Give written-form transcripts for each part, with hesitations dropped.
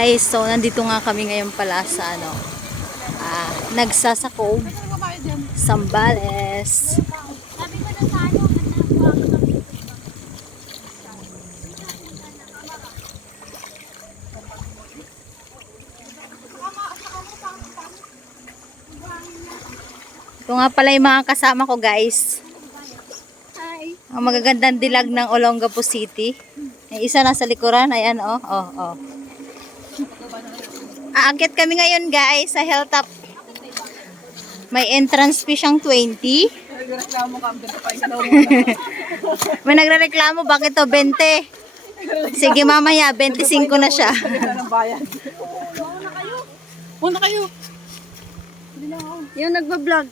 Guys, so nandito nga kami ngayon pala sa Nagsasakog, Zambales. Ito nga pala yung mga kasama ko, guys. Hi. Ang magagandang dilag ng Olongapo City. Yung isa nasa likuran, ayan, oh. Aakyat kami ngayon, guys, sa hilltop. May entrance fee siyang 20. Nagreklamo ka, May nagrereklamo, bakit to 20? Sige, mamaya, 25 na siya. Punta kayo. Yung nagbablog.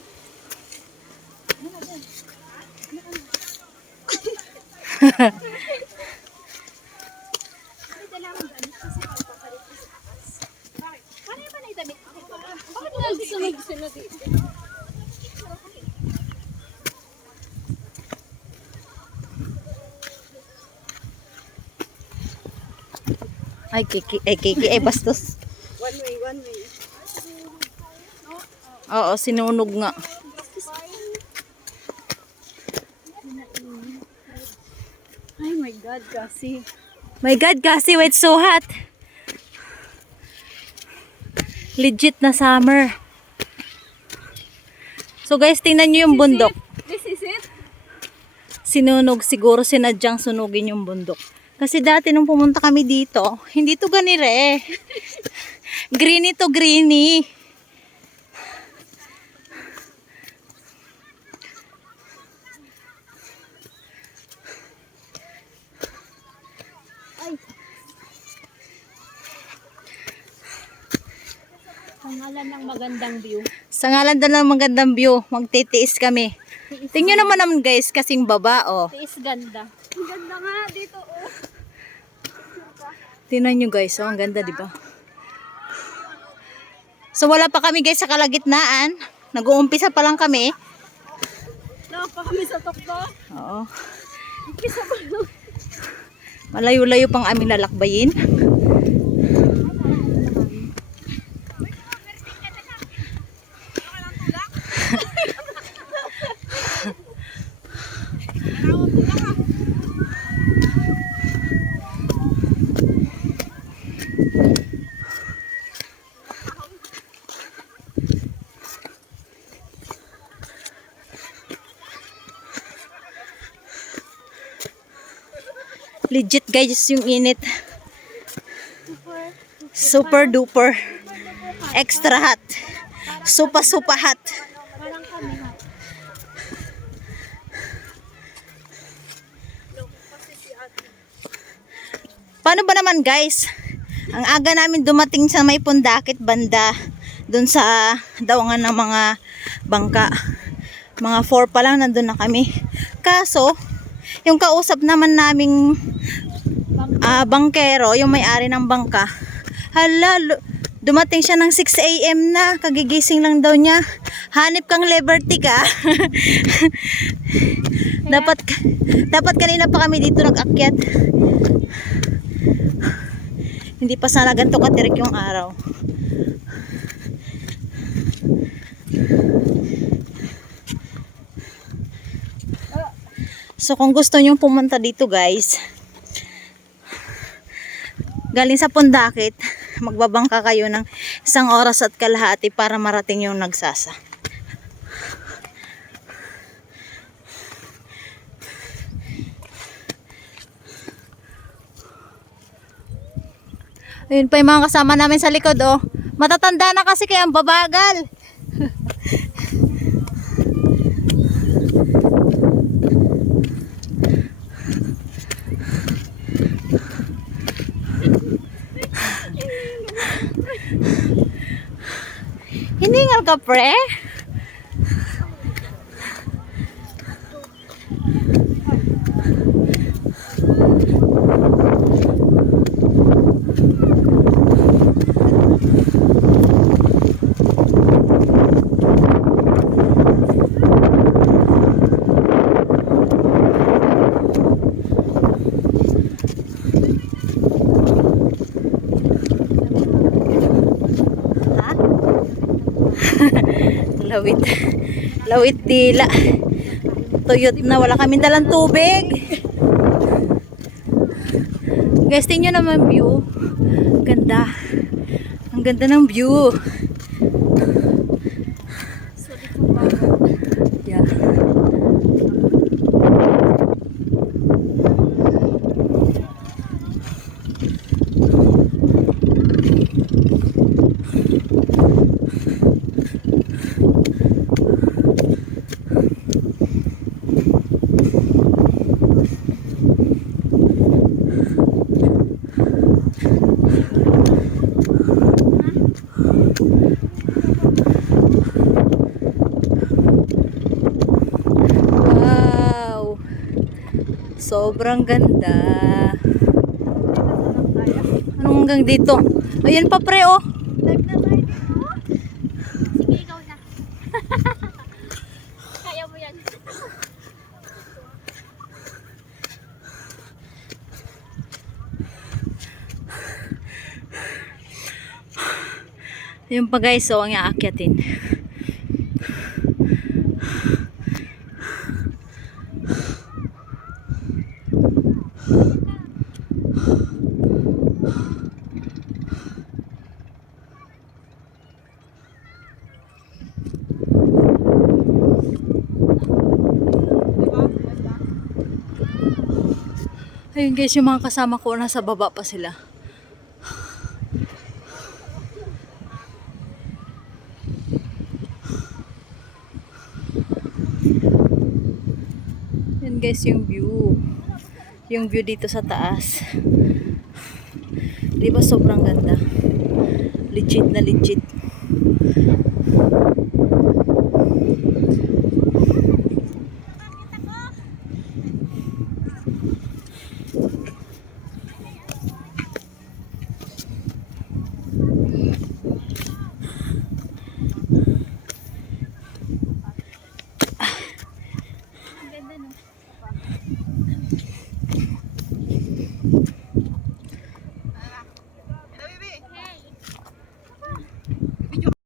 Ay, kiki, bastos. One way. Oo, sinunog nga. Ay my God, kasi. My God, kasi wait, so hot. Legit na summer. So guys, tingnan nyo yung bundok. This is it? Sinunog, siguro sinadyang sunugin yung bundok. Kasi dati nung pumunta kami dito, hindi to ganire. Greeny to greeny. Sa ngalan ng magandang view. Sa ngalan daw ng magandang view, magtitiis kami. Tingnan naman guys, kasing baba, oh. Tiis ganda. Ang ganda nga dito, oh. Tingnan nyo guys, oh, ang ganda, di ba? So wala pa kami guys sa kalagitnaan. Nag-uumpisa pa lang kami. Lawa pa kami sa tukto. Oo. Umpisa pa lang. Malayo-layo pang aming lalakbayin. Legit guys yung init. Super duper. Extra hot. Super hot. Parang kami ha. Paano ba naman guys? Ang aga namin dumating sa may Pundakit banda. Doon sa dawangan ng mga bangka. Mga 4 pa lang nandun na kami. Kaso, yung kausap naman naming bangkero, yung may-ari ng bangka, dumating siya ng 6 AM na, kagigising lang daw niya. Hanip kang liberty ka. dapat kanina pa kami dito nag-akyat. Hindi pa sana ganito katirik yung araw. So kung gusto nyong pumunta dito guys, galing sa Pundakit, magbabangka kayo ng 1 oras at kalahati para marating yung Nagsasa. Ayun pa yung mga kasama namin sa likod, oh. Matatanda na kasi kaya ang babagal. Hiningal ka, pre? Lawit. Lawit dila. Tuyot na. Wala kaming dalang tubig. Guys, tingnan nyo naman view. Ganda. Ang ganda ng view. Yeah. Wow! Sobrang ganda. Anong hanggang dito? Ayan pa pre oh. Live na tayo dito. Sige, ikaw na. Kaya mo yan. Yun pa guys, so ang aakyatin. Ayun guys, yung mga kasama ko nasa baba pa sila. Yan guys yung view. Yung view dito sa taas. Di ba sobrang ganda? Legit na legit.